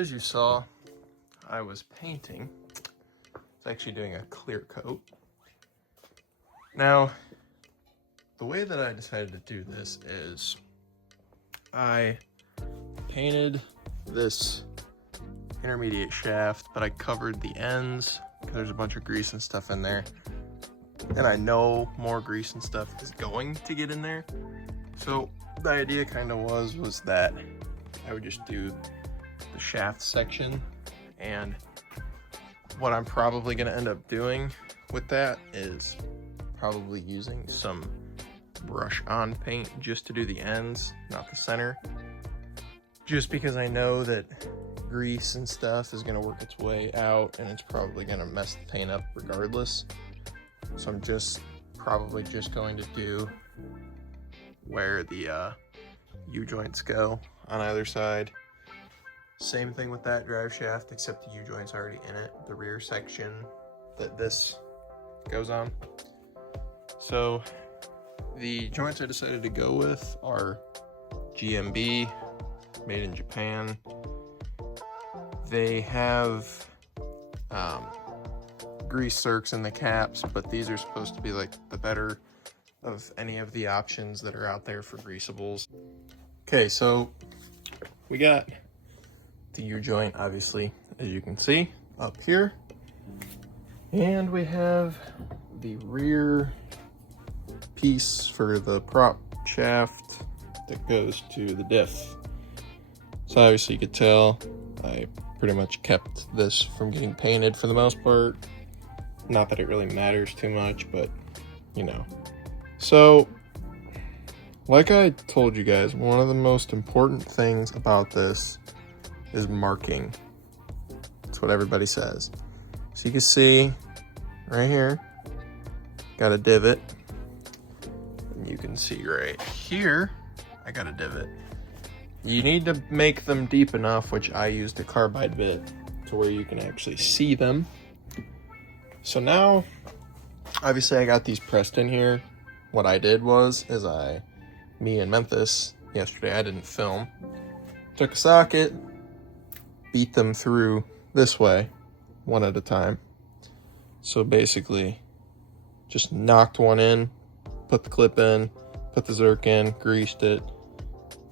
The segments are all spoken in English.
as you saw, I was painting. It's actually doing a clear coat. Now, the way that I decided to do this is I painted this intermediate shaft, but I covered the ends because there's a bunch of grease and stuff in there. And I know more grease and stuff is going to get in there. So the idea kind of was that I would just do the shaft section, and what I'm probably going to end up doing with that is probably using some brush on paint just to do the ends, not the center, just because I know that grease and stuff is going to work its way out and it's probably going to mess the paint up regardless. So I'm probably just going to do where the U-joints go on either side. Same thing with that drive shaft, except the U-joint's already in it, the rear section that this goes on. So the joints I decided to go with are GMB, made in Japan. They have grease circs in the caps, but these are supposed to be like the better of any of the options that are out there for greasables. Okay, so we got the U-joint, obviously, as you can see, up here. And we have the rear piece for the prop shaft that goes to the diff. So obviously you could tell I pretty much kept this from getting painted for the most part. Not that it really matters too much, but you know. So, like I told you guys, one of the most important things about this is marking. That's what everybody says. So you can see right here, got a divot. And you can see right here, I got a divot. You need to make them deep enough, which I used a carbide bit, to where you can actually see them. So now, obviously I got these pressed in here. What I did was, me and Memphis, yesterday I didn't film, took a socket, beat them through this way, one at a time. So basically, just knocked one in, put the clip in, put the zerk in, greased it,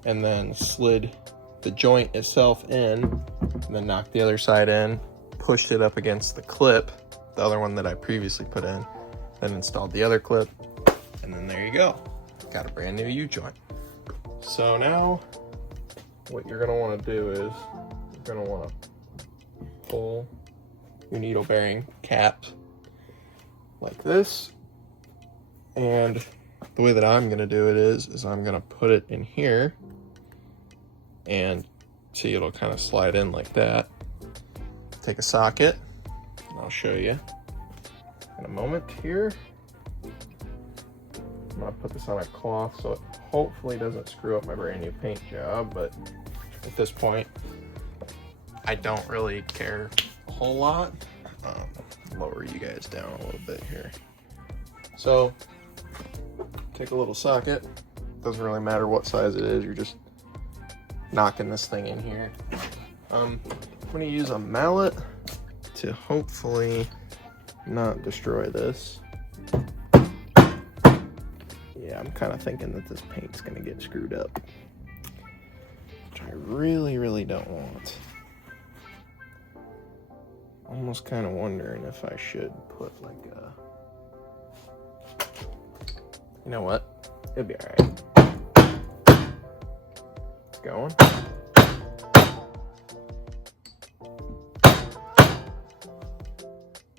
and then slid the joint itself in, and then knocked the other side in, pushed it up against the clip, the other one that I previously put in, then installed the other clip, and then there you go. Got a brand new U-joint. So now, what you're gonna wanna do is, you're gonna wanna pull your needle bearing cap like this. And the way that I'm gonna do it is I'm gonna put it in here, and see, it'll kind of slide in like that. Take a socket, and I'll show you in a moment here. I'm gonna put this on a cloth so it hopefully doesn't screw up my brand new paint job, but at this point, I don't really care a whole lot. Lower you guys down a little bit here. So, take a little socket. Doesn't really matter what size it is, you're just knocking this thing in here. I'm gonna use a mallet to hopefully not destroy this. Yeah, I'm kind of thinking that this paint's gonna get screwed up, which I really don't want. Almost kind of wondering if I should put like a, you know what, it'll be all right. It's going.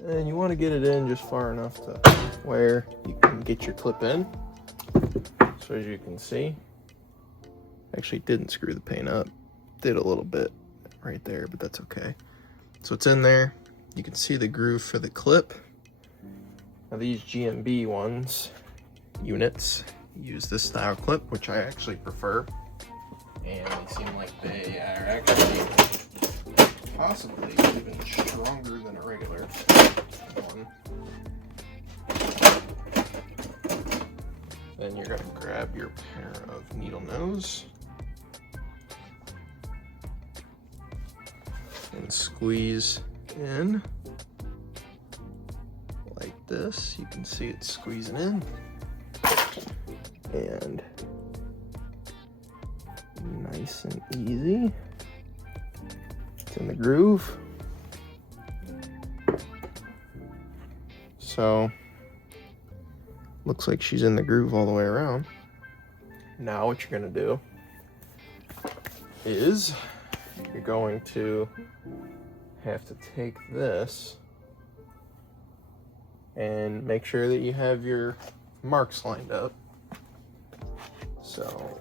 And you want to get it in just far enough to where you can get your clip in. So as you can see, actually didn't screw the paint up. Did a little bit right there, but that's okay. So it's in there. You can see the groove for the clip. Now these GMB units use this style clip, which I actually prefer. And they seem like they are actually possibly even stronger than a regular one. Then you're going to grab your pair of needle nose. can squeeze in like this. You can see it squeezing in, and nice and easy. It's in the groove. So looks like she's in the groove all the way around. Now what you're gonna do is you're going to have to take this and make sure that you have your marks lined up. So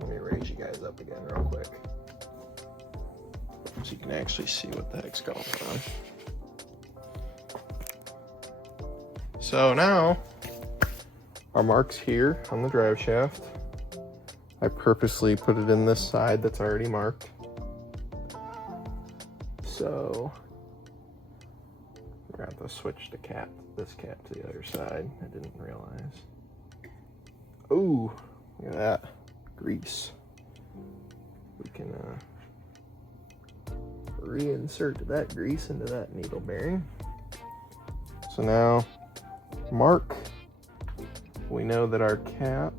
let me raise you guys up again real quick so you can actually see what the heck's going on. So now our mark's here on the drive shaft. I purposely put it in this side that's already marked. So we're gonna have to switch this cap to the other side. I didn't realize. Ooh, look at that grease. We can reinsert that grease into that needle bearing. So now, mark. We know that our cap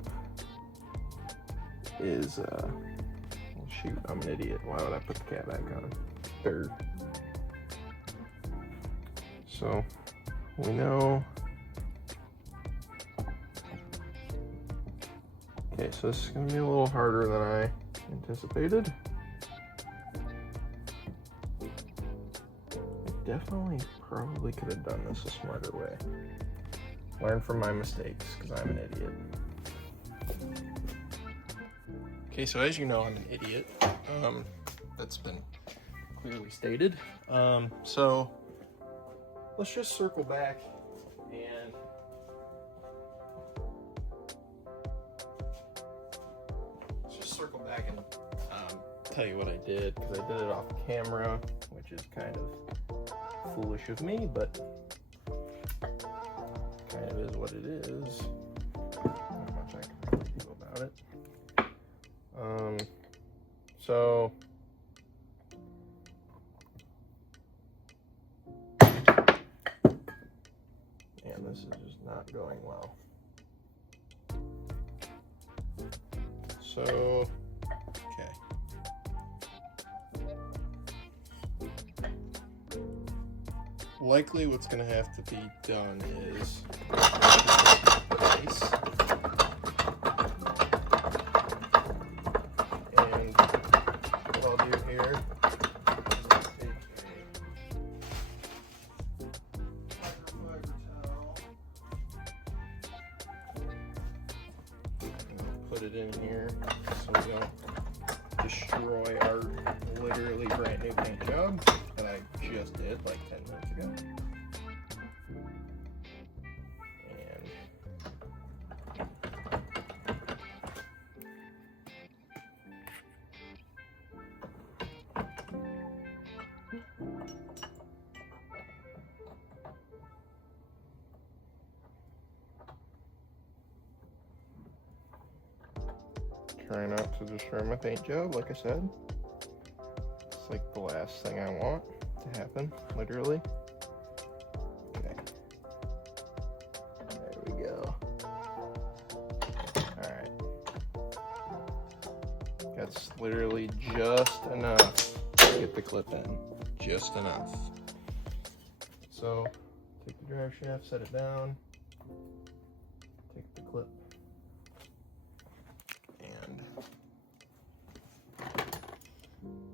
is, well, shoot, I'm an idiot. Why would I put the cap back on? Third. So we know. Okay, so this is gonna be a little harder than I anticipated. I definitely probably could have done this a smarter way. Learn from my mistakes, because I'm an idiot. Okay, so as you know, I'm an idiot. That's been clearly stated. So let's just circle back and tell you what I did, because I did it off camera, which is kind of foolish of me, but kind of is what it is. Not much I can really do about it. So and this is just not going well. So okay. Likely what's going to have to be done is nice. And what I'll do here is take a microfiber towel and put it in here so we don't destroy our literally brand new paint job that I just did like 10 minutes ago. Try not to destroy my paint job, like I said. It's like the last thing I want to happen, literally. Okay. There we go. Alright. That's literally just enough to get the clip in. Just enough. So, take the drive shaft, set it down. Take the clip.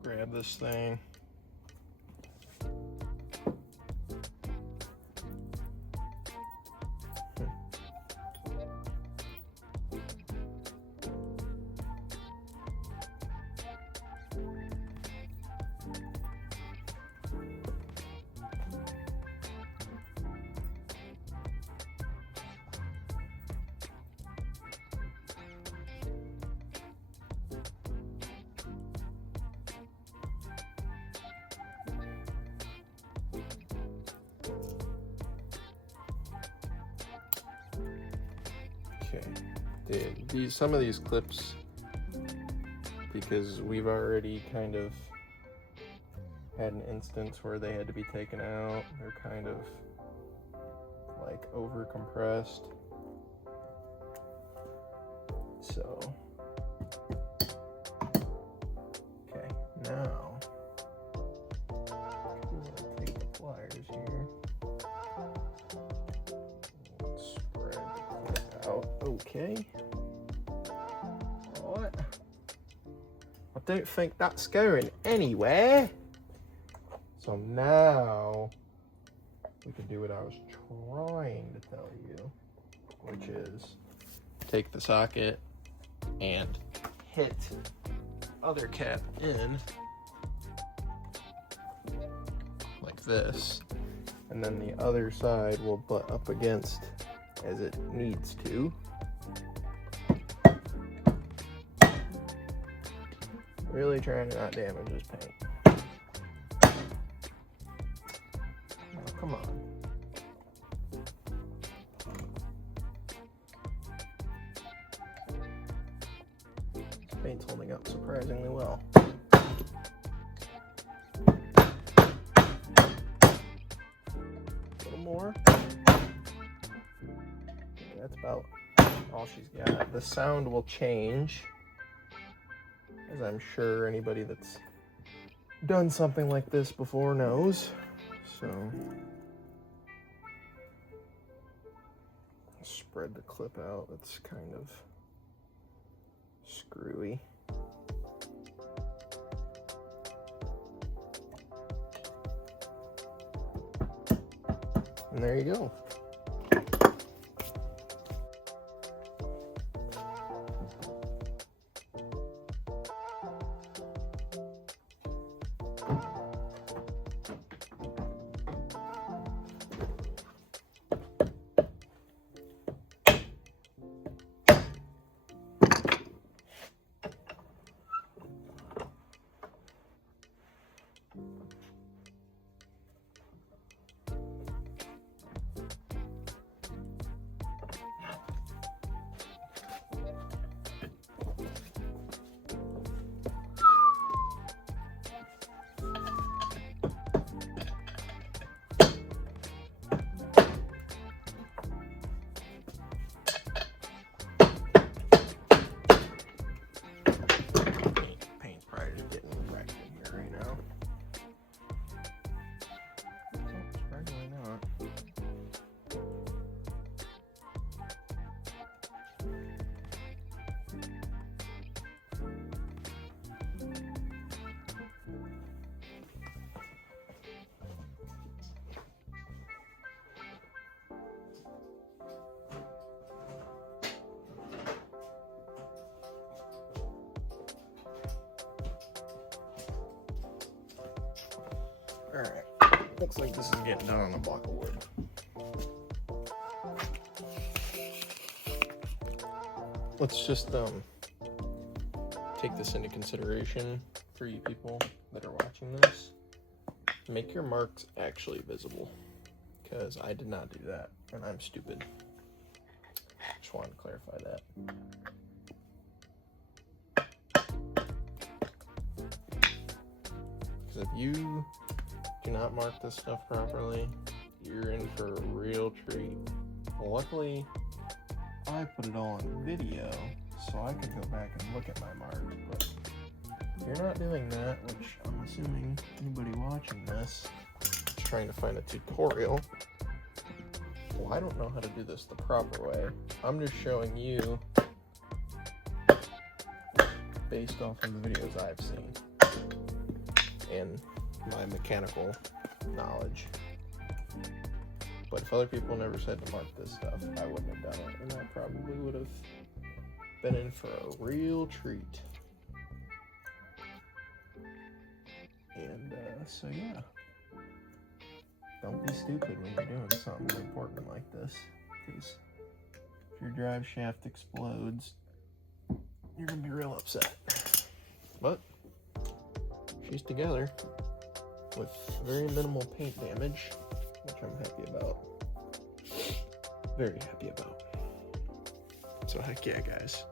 Grab this thing. Okay, some of these clips, because we've already kind of had an instance where they had to be taken out. They're kind of like over compressed. So, okay, now I'm gonna take the pliers here. Spread the clip out. Okay. What? I don't think that's going anywhere. So now we can do what I was trying to tell you, which is take the socket and hit the other cap in like this, and then the other side will butt up against as it needs to. Really trying to not damage this paint. Now, come on. This paint's holding up surprisingly well. A little more. That's about all she's got. The sound will change, as I'm sure anybody that's done something like this before knows. So, spread the clip out. It's kind of screwy. And there you go. Alright, looks like this is getting done on a block of wood. Let's just take this into consideration for you people that are watching this. Make your marks actually visible, because I did not do that, and I'm stupid. Just wanted to clarify that. Because if you do not mark this stuff properly, you're in for a real treat. Well, luckily, I put it all on video, so I could go back and look at my marks, but if you're not doing that, which I'm assuming anybody watching this is trying to find a tutorial, well, I don't know how to do this the proper way. I'm just showing you based off of the videos I've seen and my mechanical knowledge. But if other people never said to mark this stuff, I wouldn't have done it, and I probably would have been in for a real treat. And so yeah, don't be stupid when you're doing something important like this, because if your drive shaft explodes, you're gonna be real upset. But she's together with very minimal paint damage, which I'm happy about. Very happy about. So heck yeah, guys.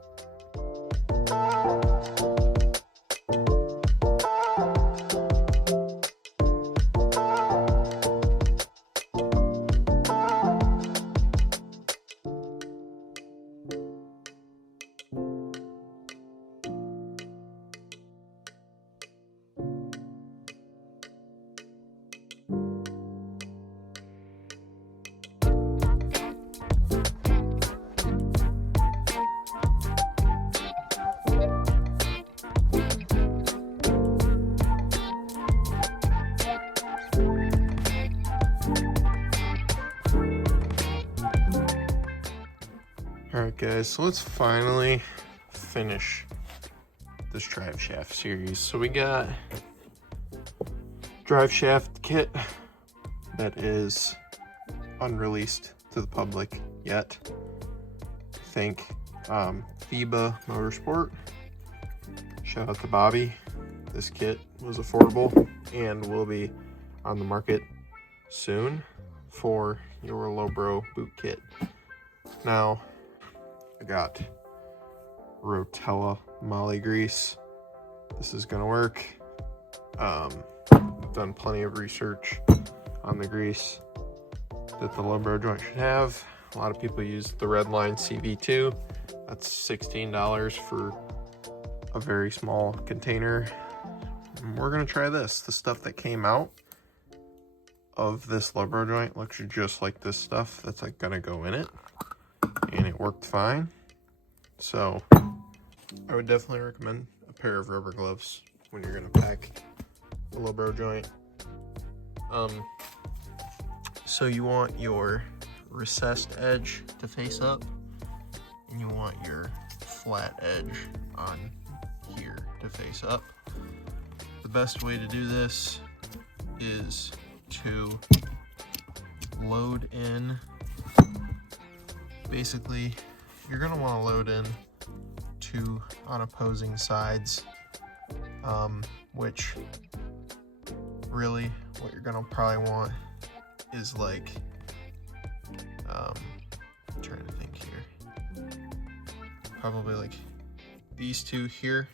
Alright guys, so let's finally finish this Driveshaft series. So we got Driveshaft kit that is unreleased to the public yet. I think FIBA Motorsport, shout out to Bobby. This kit was affordable and will be on the market soon for your Lowbro boot kit. Now, I got Rotella Molly grease. This is gonna work. I've done plenty of research on the grease that the Lowbro joint should have. A lot of people use the Redline CV2. That's $16 for a very small container. And we're gonna try this. The stuff that came out of this Lowbro joint looks just like this stuff that's like gonna go in it, and it worked fine. So I would definitely recommend a pair of rubber gloves when you're gonna pack a Lowbro joint. So you want your recessed edge to face up, and you want your flat edge on here to face up. The best way to do this is to load in. Basically, you're gonna want to load in two on opposing sides, which really what you're gonna probably want is like, I'm trying to think here, probably like these two here,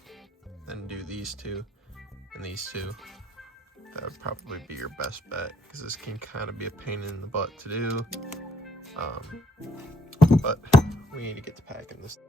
then do these two and these two. That would probably be your best bet, because this can kind of be a pain in the butt to do. But we need to get to packing this.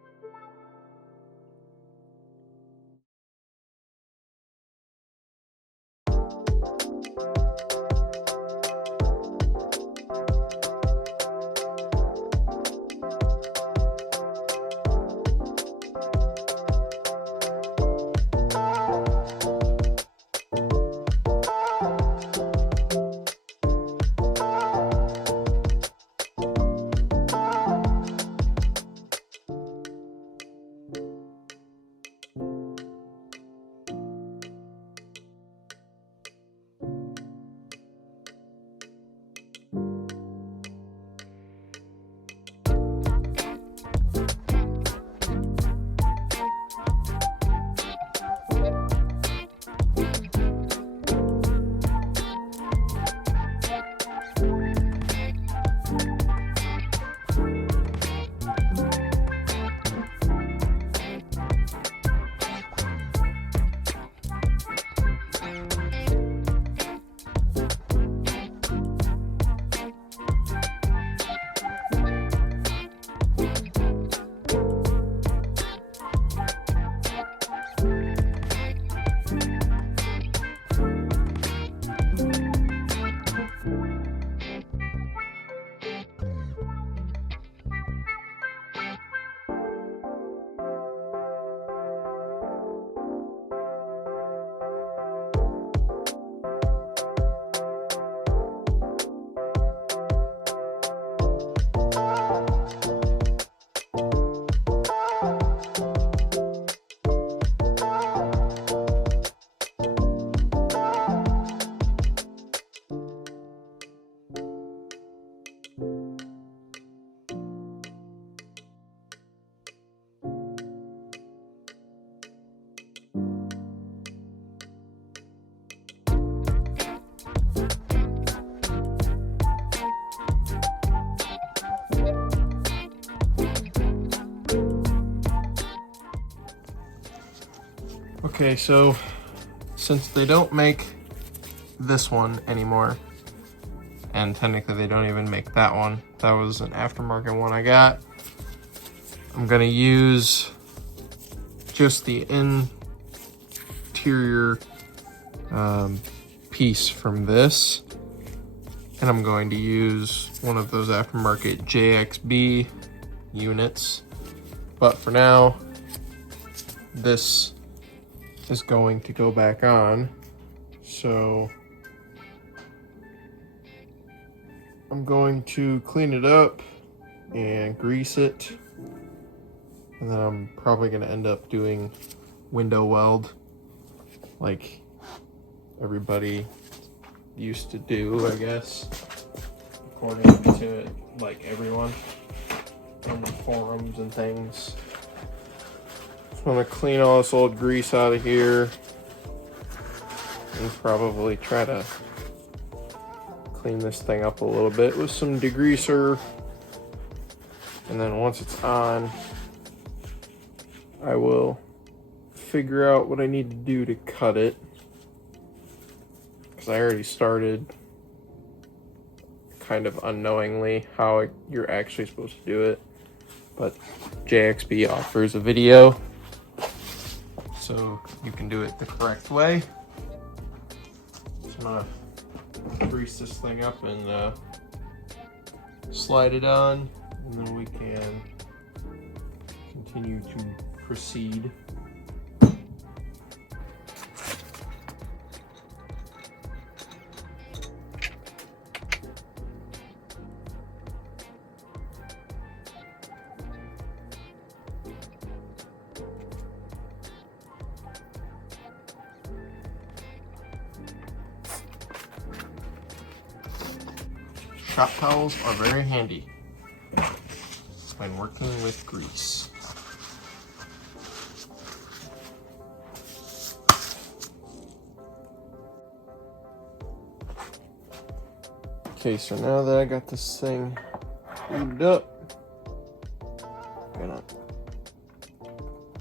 Okay, so since they don't make this one anymore, and technically they don't even make that one, that was an aftermarket one I got, I'm gonna use just the interior piece from this, and I'm going to use one of those aftermarket JXB units. But for now, this is going to go back on. So I'm going to clean it up and grease it And then I'm probably going to end up doing window weld like everybody used to do, I guess, according to like everyone on the forums and things. Just want to clean all this old grease out of here and probably try to clean this thing up a little bit with some degreaser. And then once it's on, I will figure out what I need to do to cut it, because I already started kind of unknowingly how you're actually supposed to do it, but JXB offers a video so you can do it the correct way. So I'm gonna grease this thing up and slide it on, and then we can continue to proceed. Shop towels are very handy when working with grease. Okay, so now that I got this thing lubed up, I'm gonna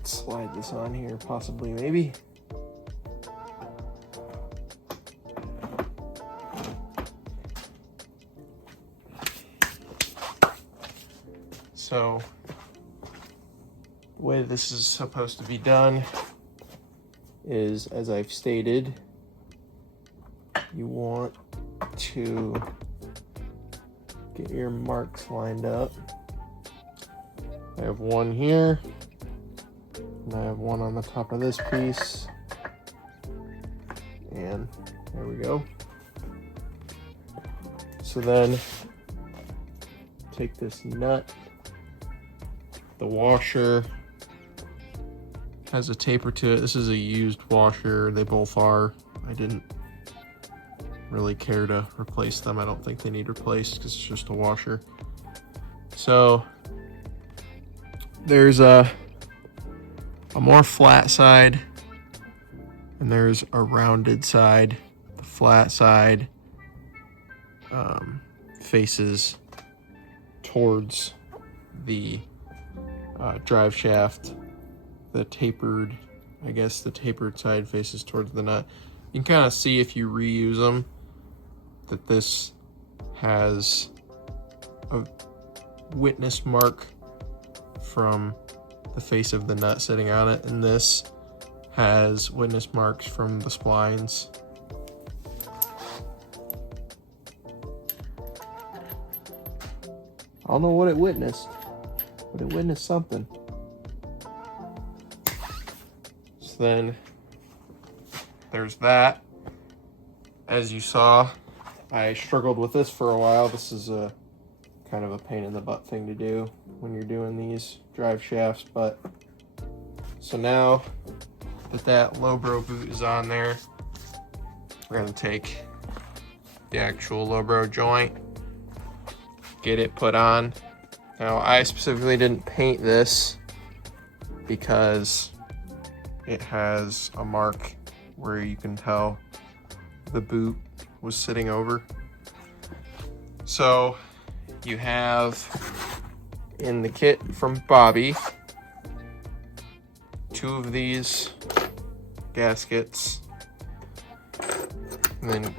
slide this on here, possibly, maybe. So, the way this is supposed to be done is, as I've stated, you want to get your marks lined up. I have one here, and I have one on the top of this piece, and there we go. So then, take this nut. The washer has a taper to it. This is a used washer. They both are. I didn't really care to replace them. I don't think they need replaced because it's just a washer. So there's a more flat side and there's a rounded side. The flat side faces towards the drive shaft. The tapered side faces towards the nut. You can kind of see if you reuse them that this has a witness mark from the face of the nut sitting on it, and this has witness marks from the splines. I don't know what it witnessed, but it witnessed something. So then there's that. As you saw, I struggled with this for a while. This is a kind of a pain in the butt thing to do when you're doing these drive shafts, but so now that low bro boot is on there, we're gonna take the actual low bro joint, get it put on. Now I specifically didn't paint this because it has a mark where you can tell the boot was sitting over. So you have in the kit from Bobby 2 of these gaskets, and then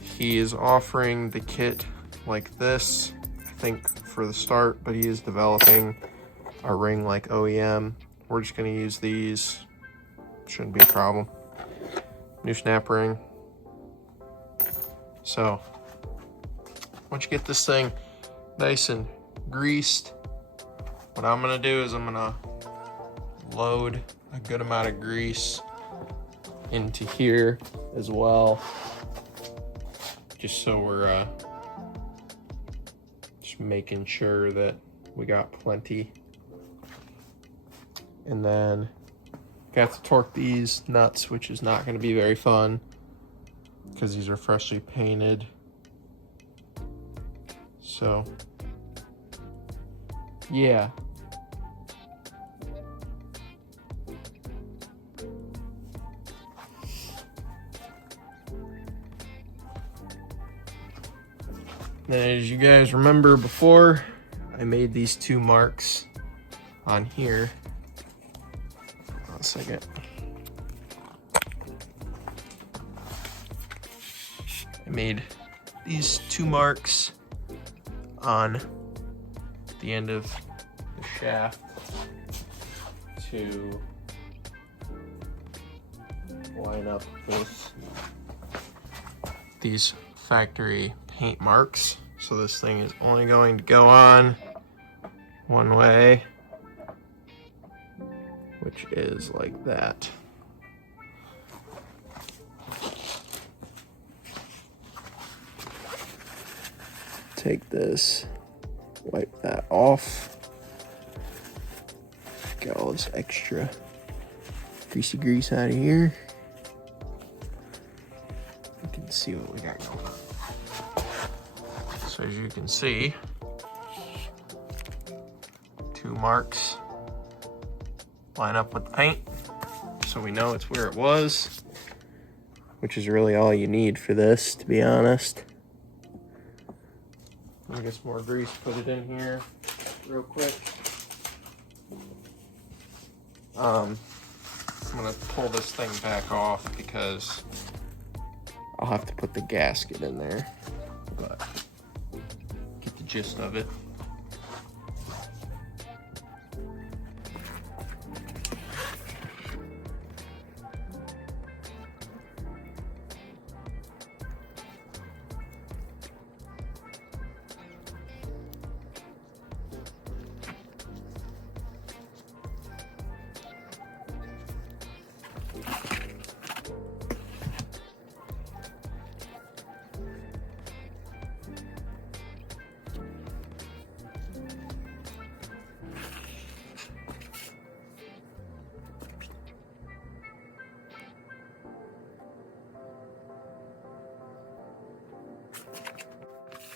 he is offering the kit like this, I think for the start, but he is developing a ring like OEM. We're just going to use these, shouldn't be a problem. New snap ring. So once you get this thing nice and greased, what I'm gonna do is I'm gonna load a good amount of grease into here as well, just so we're just making sure that we got plenty. And then got to torque these nuts, which is not going to be very fun because these are freshly painted. So, yeah. Then, as you guys remember before, I made these 2 marks on here. One second. I made these 2 marks on the end of the shaft to line up with these factory paint marks. So this thing is only going to go on one way, which is like that. Take this, wipe that off, get all this extra greasy grease out of here. You can see what we got going on. So as you can see, 2 marks line up with the paint, so we know it's where it was, which is really all you need for this, to be honest. Let me get some more grease, put it in here real quick. I'm gonna pull this thing back off because I'll have to put the gasket in there, but get the gist of it.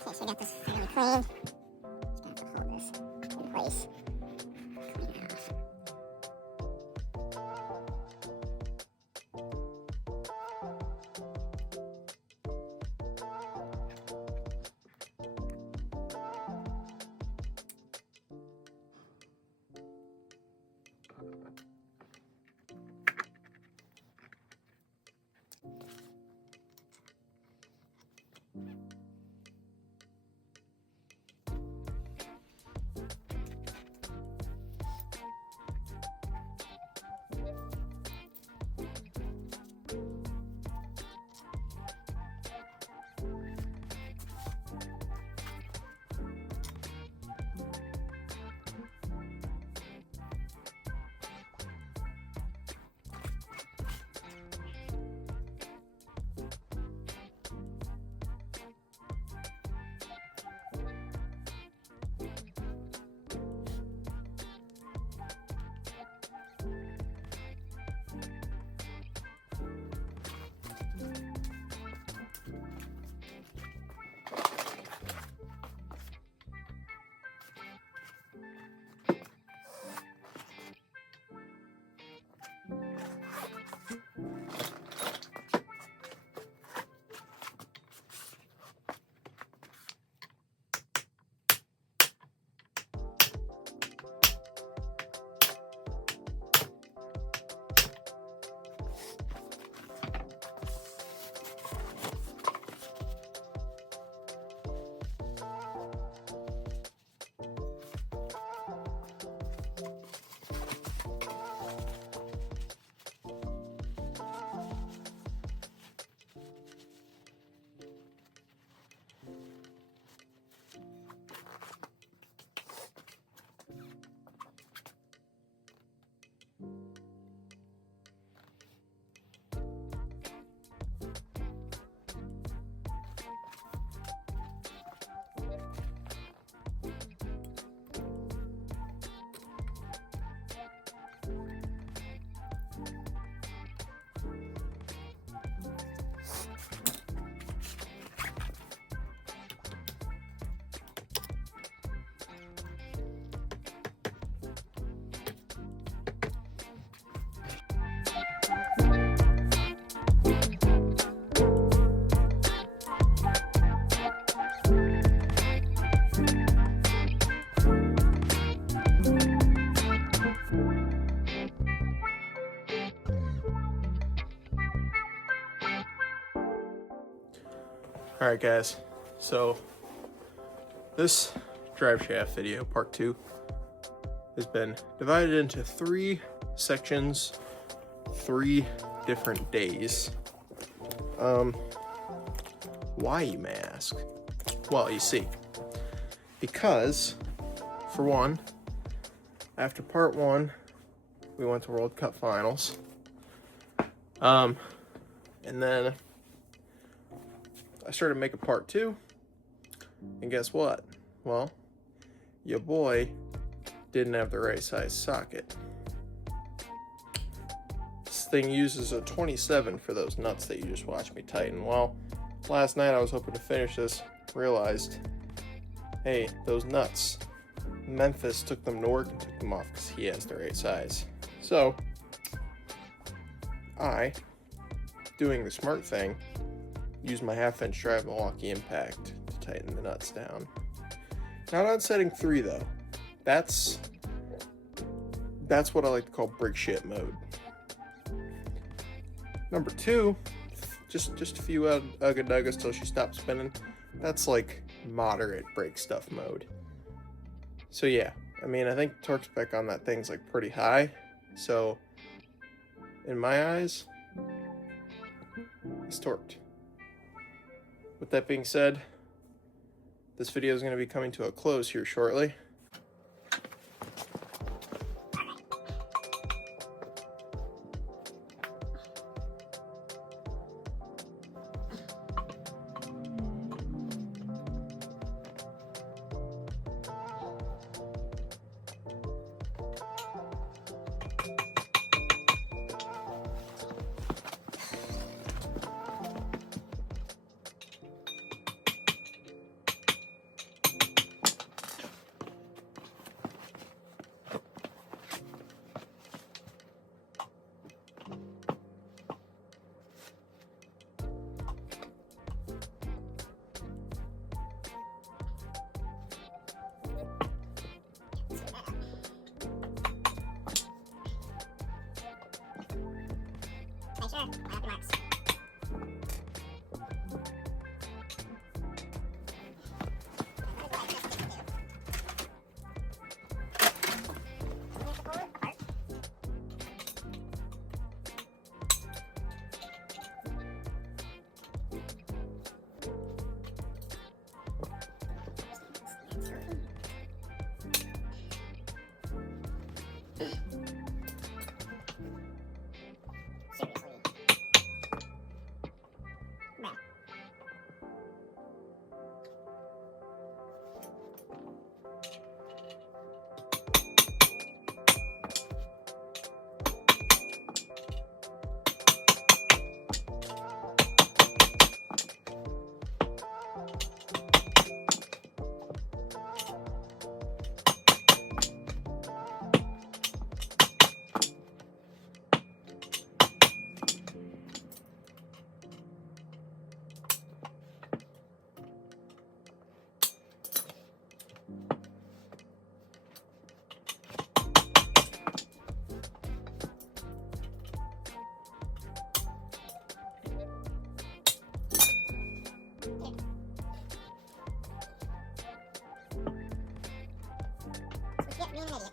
Okay, so I got this fairly clean. Just gonna have to hold this in place. Clean it off. Alright guys, so this drive shaft video, part 2, has been divided into 3 sections, 3 different days. Why, you may ask? Well, you see, because, for one, after part 1, we went to World Cup finals. And then I started making part 2, and guess what? Well, your boy didn't have the right size socket. This thing uses a 27 for those nuts that you just watched me tighten. Well, last night I was hoping to finish this, realized, hey, those nuts, Memphis took them to work and took them off because he has the right size. So, I, doing the smart thing, used my 1/2-inch drive Milwaukee Impact to tighten the nuts down. Not on setting 3 though. That's what I like to call brick shit mode. Number 2, just a few ugga duggas till she stops spinning. That's like moderate brake stuff mode. So yeah, I mean, I think torque spec on that thing's like pretty high. So in my eyes, it's torqued. With that being said, this video is going to be coming to a close here shortly. Sure, line up your marks. Get me an idiot.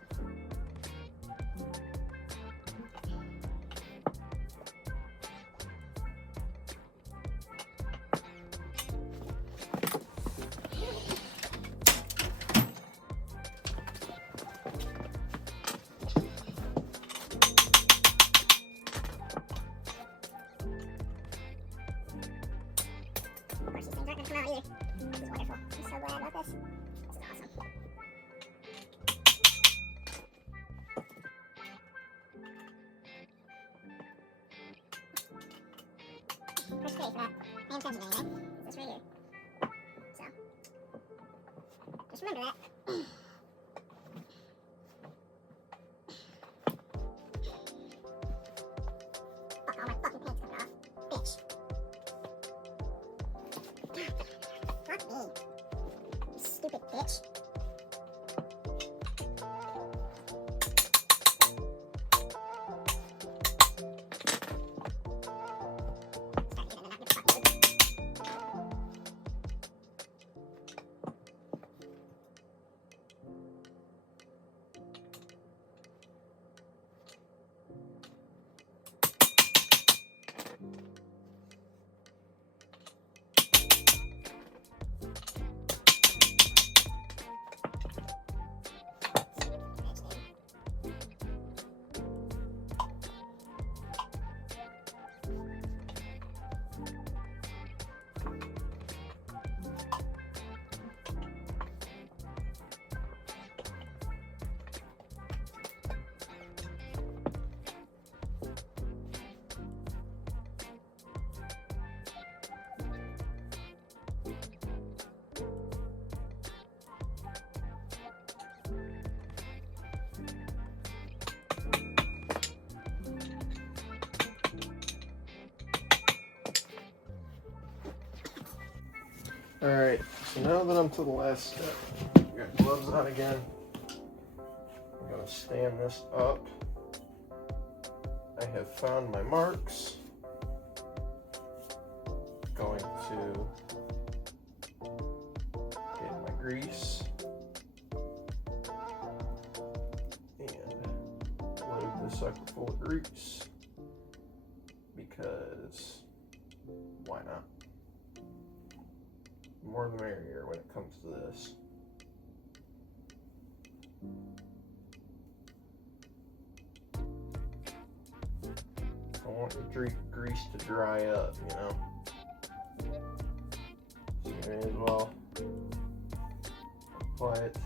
Of course, these things aren't going to come out either. This is wonderful. I'm so glad about this. This is awesome. First case, not paying attention to anything. This right here. So, just remember that. Fuck, all my fucking paint's coming off. Bitch. Fuck me. You stupid bitch. Alright, so now that I'm to the last step, I got gloves on again. I'm going to stand this up. I have found my marks. Going to get my grease and load this sucker full of grease because why not? More the merrier when it comes to this. I want your grease to dry up, you know? So you may as well apply it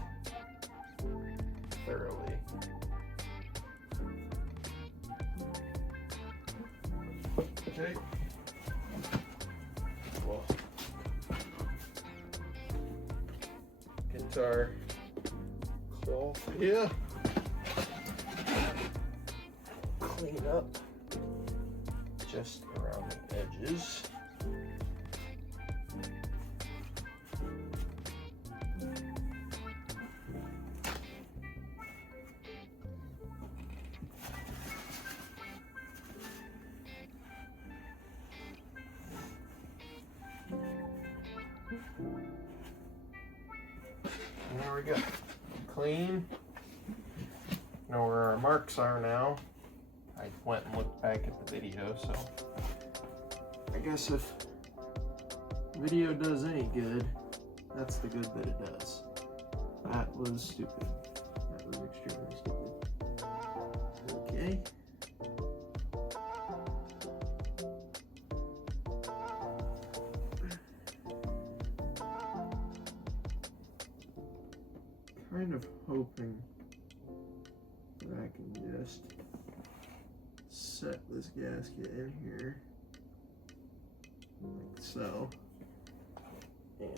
thoroughly. Okay. Well, get our cloth here. Clean up just around the edges. And there we go. Clean. Know where our marks are now. I went and looked back at the video, so I guess if video does any good, that's the good that it does. That was stupid. That was extremely stupid. Okay. Kind of hoping that I can just set this gasket in here like so, and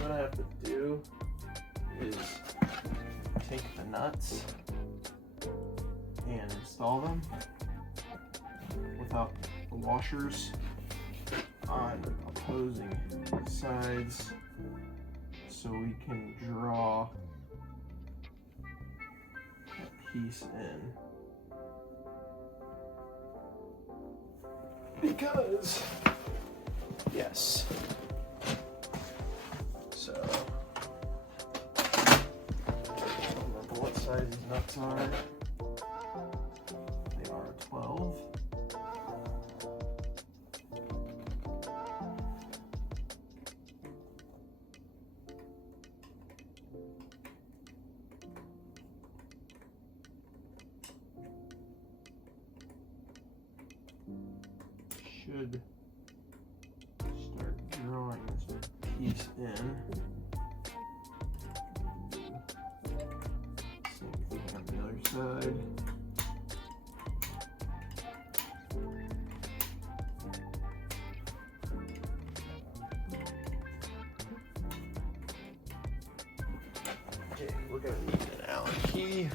what I have to do is take the nuts and install them without the washers on opposing sides so we can draw that piece in. Because, yes. So, I don't remember what size these nuts are. They are a 12. Should start drawing this piece in. Same thing on the other side. Okay, we're gonna need an Allen key.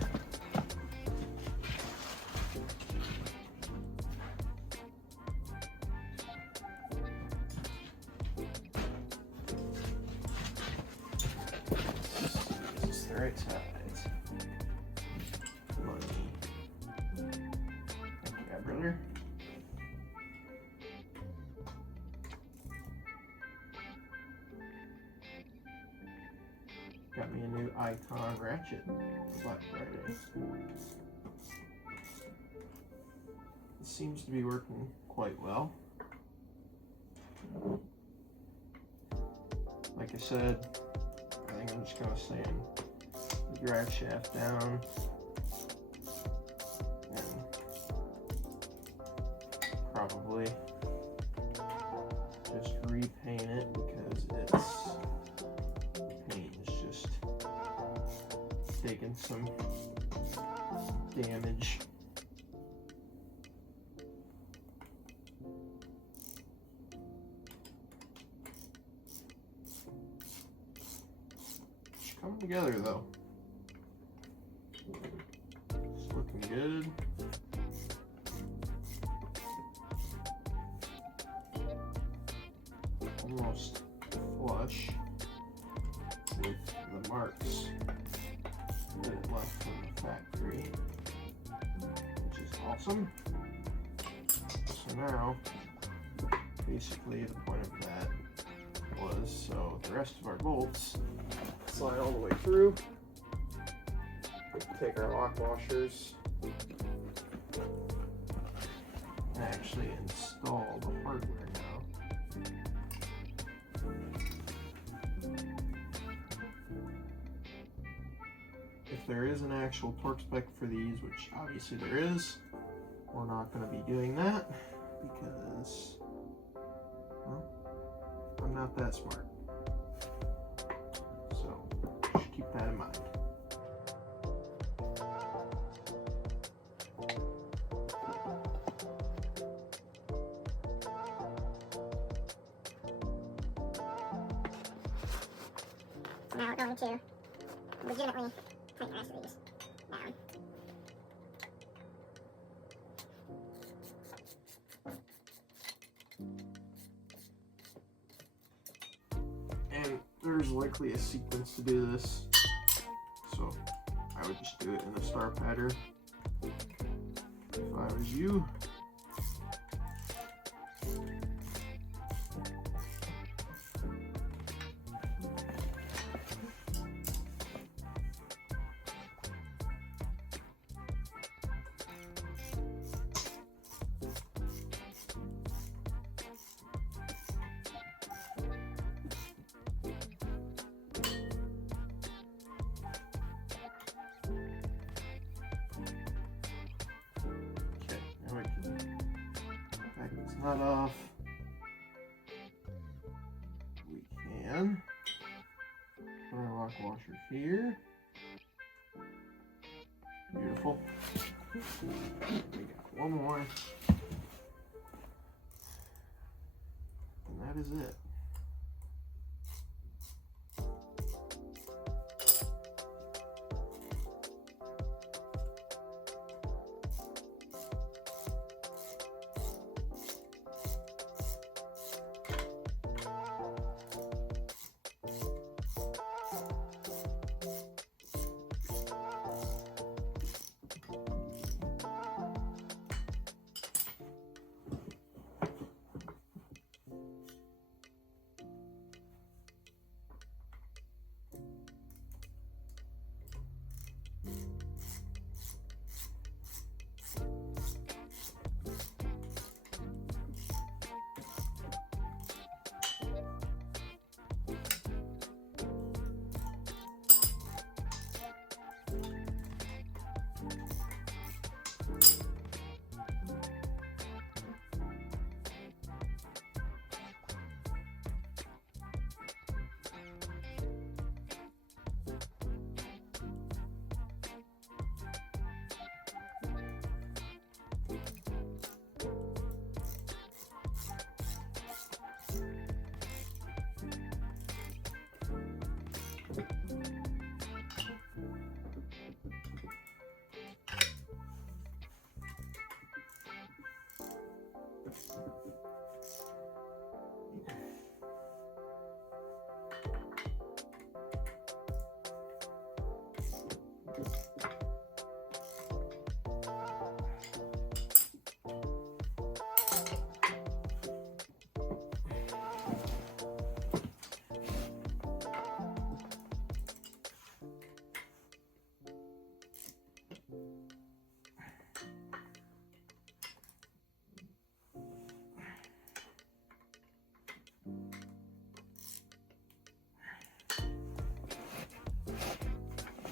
Right sides. Money. Yeah, brother. Got me a new icon ratchet for Black Friday. It seems to be working quite well. Like I said, I think I'm just gonna sand the drive shaft down and probably just repaint it because the paint is just taken some damage. It's coming together though. It's looking good. Almost flush with the marks that it left from the factory, which is awesome. So now, basically the point of that was so the rest of our bolts slide all the way through. Take our lock washers and actually install the hardware now. If there is an actual torque spec for these, which obviously there is, we're not going to be doing that because, well, I'm not that smart. So, just keep that in mind. So now we're going to legitimately tighten the rest of these down. And there's likely a sequence to do this, so I would just do it in a star pattern if I was you. Not off. We can put our lock washer here. Beautiful. We got one more. And that is it.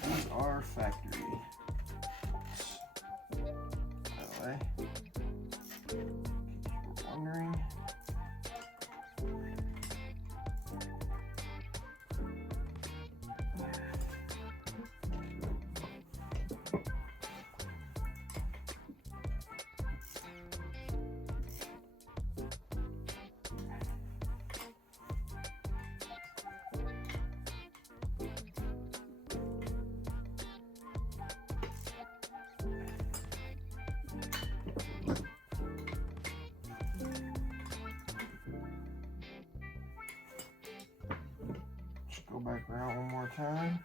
These are factory. Go back around one more time.